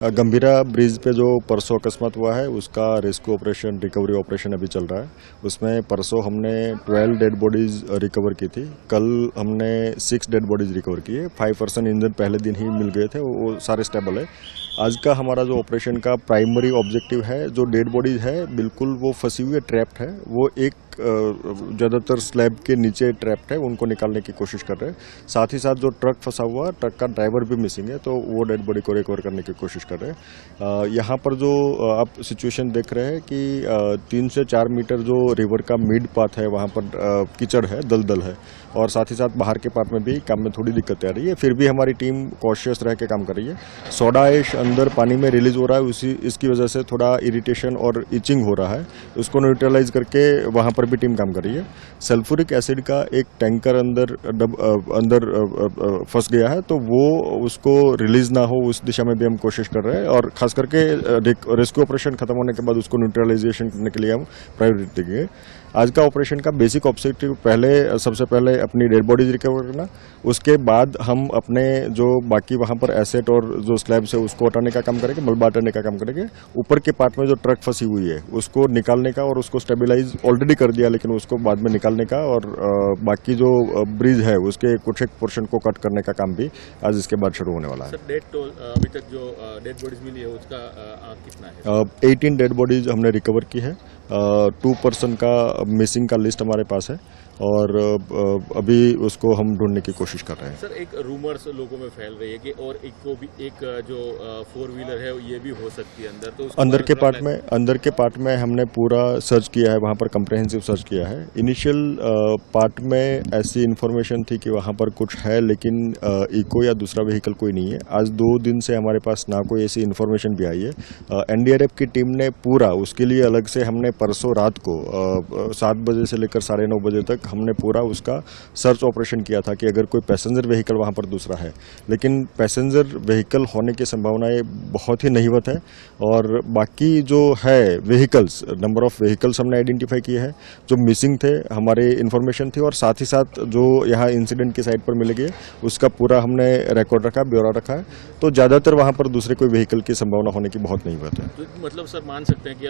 गंभीरा bridge पे जो परसों अकस्मात हुआ है उसका रेस्क्यू ऑपरेशन रिकवरी ऑपरेशन अभी चल रहा है। उसमें परसों हमने 12 डेड बॉडीज रिकवर की थी। कल हमने 6 डेड बॉडीज रिकवर की है। 5% इंजन पहले दिन ही मिल गए थे, वो सारे स्टेबल है। आज का हमारा जो ऑपरेशन का प्राइमरी ऑब्जेक्टिव है, जो डेड बॉडीज है बिल्कुल वो फंसी हुई है, ट्रैप्ड है, वो एक ज़्यादातर स्लैब के नीचे ट्रैप्ड है, उनको निकालने की कोशिश कर रहे हैं। साथ ही साथ जो ट्रक फंसा हुआ, ट्रक का ड्राइवर भी मिसिंग है, तो वो डेड बॉडी को रिकवर करने की कोशिश कर रहे हैं। यहाँ पर जो आप सिचुएशन देख रहे हैं कि 3 से 4 मीटर जो रिवर का मिड पाथ है वहाँ पर कीचड़ है, दलदल है, और साथ ही साथ बाहर के पार्ट में भी काम में थोड़ी दिक्कत आ रही है। फिर भी हमारी टीम कॉशियस रह के काम कर रही है। सोडा ऐश अंदर पानी में रिलीज हो रहा है, इसकी वजह से थोड़ा इरिटेशन और इचिंग हो रहा है। उसको न्यूट्रलाइज करके वहाँ पर भी टीम काम कर रही है। सल्फ्यूरिक एसिड का एक टैंकर अंदर फंस गया है, तो वो उसको रिलीज ना हो उस दिशा में भी हम कोशिश कर रहे हैं, और खास करके रेस्क्यू ऑपरेशन खत्म होने के बाद उसको न्यूट्रलाइजेशन करने के लिए हम प्रायोरिटी देंगे। आज का ऑपरेशन का बेसिक ऑब्जेक्टिव सबसे पहले अपनी डेड बॉडीज रिकवर करना, उसके बाद हम अपने जो बाकी वहाँ पर एसेट और जो स्लैब्स है उसको हटाने का काम करेंगे, मलबा हटाने का काम करेंगे। ऊपर के पार्ट में जो ट्रक फंसी हुई है उसको निकालने का, और उसको स्टेबलाइज ऑलरेडी कर दिया, लेकिन उसको बाद में निकालने का, और बाकी जो ब्रिज है उसके कुछ एक पोर्शन को कट करने का काम भी आज इसके बाद शुरू होने वाला है। सर, अभी तक जो डेड बॉडीज मिली है उसका कितना है? 18 डेड बॉडीज हमने रिकवर की है। 2% का मिसिंग का लिस्ट हमारे पास है, और अभी उसको हम ढूंढने की कोशिश कर रहे हैं। सर, एक रूमर्स लोगों में फैल रही है कि और एक जो 4 व्हीलर है ये भी हो सकती है अंदर, तो अंदर के पार्ट में हमने पूरा सर्च किया है, वहाँ पर कंप्रहेंसिव सर्च किया है। इनिशियल पार्ट में ऐसी इन्फॉर्मेशन थी कि वहाँ पर कुछ है, लेकिन इको या दूसरा व्हीकल कोई नहीं है। आज 2 दिन से हमारे पास ना कोई ऐसी इन्फॉर्मेशन भी आई है। एनडीआरएफ की टीम ने पूरा उसके लिए अलग से हमने परसों रात को 7 बजे से लेकर 9:30 बजे तक हमने पूरा उसका सर्च ऑपरेशन किया था कि अगर कोई पैसेंजर व्हीकल वहाँ पर दूसरा है, लेकिन पैसेंजर व्हीकल होने की संभावनाएं बहुत ही नहीवत है। और बाकी जो है व्हीकल्स, नंबर ऑफ व्हीकल्स हमने आइडेंटिफाई किए हैं जो मिसिंग थे, हमारे इन्फॉर्मेशन थी, और साथ ही साथ जो यहाँ इंसिडेंट की साइट पर मिल गए उसका पूरा हमने रिकॉर्ड रखा, ब्यौरा रखा है। तो ज़्यादातर वहाँ पर दूसरे कोई व्हीकल की संभावना होने की बहुत नहीवत है। तो मतलब सर, मान सकते हैं कि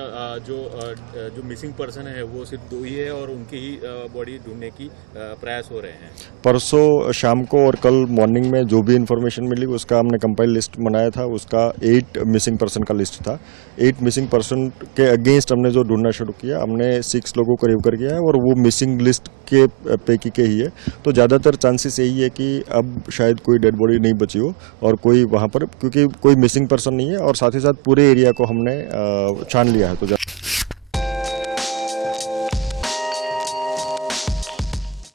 जो मिसिंग पर्सन है वो सिर्फ 2 ही है और उनकी ही बॉडी ढूंढने की प्रयास हो रहे हैं। परसों शाम को और कल मॉर्निंग में जो भी इन्फॉर्मेशन मिली उसका हमने कंपाइल लिस्ट बनाया था, उसका 8 मिसिंग पर्सन का लिस्ट था। 8 मिसिंग पर्सन के अगेंस्ट हमने जो ढूंढना शुरू किया, हमने 6 लोगों को रिकवर किया है, और वो मिसिंग लिस्ट के पैकी के ही है। तो ज़्यादातर चांसेस यही है कि अब शायद कोई डेड बॉडी नहीं बची हो, और कोई वहाँ पर, क्योंकि कोई मिसिंग पर्सन नहीं है, और साथ ही साथ पूरे एरिया को हमने छान लिया है। तो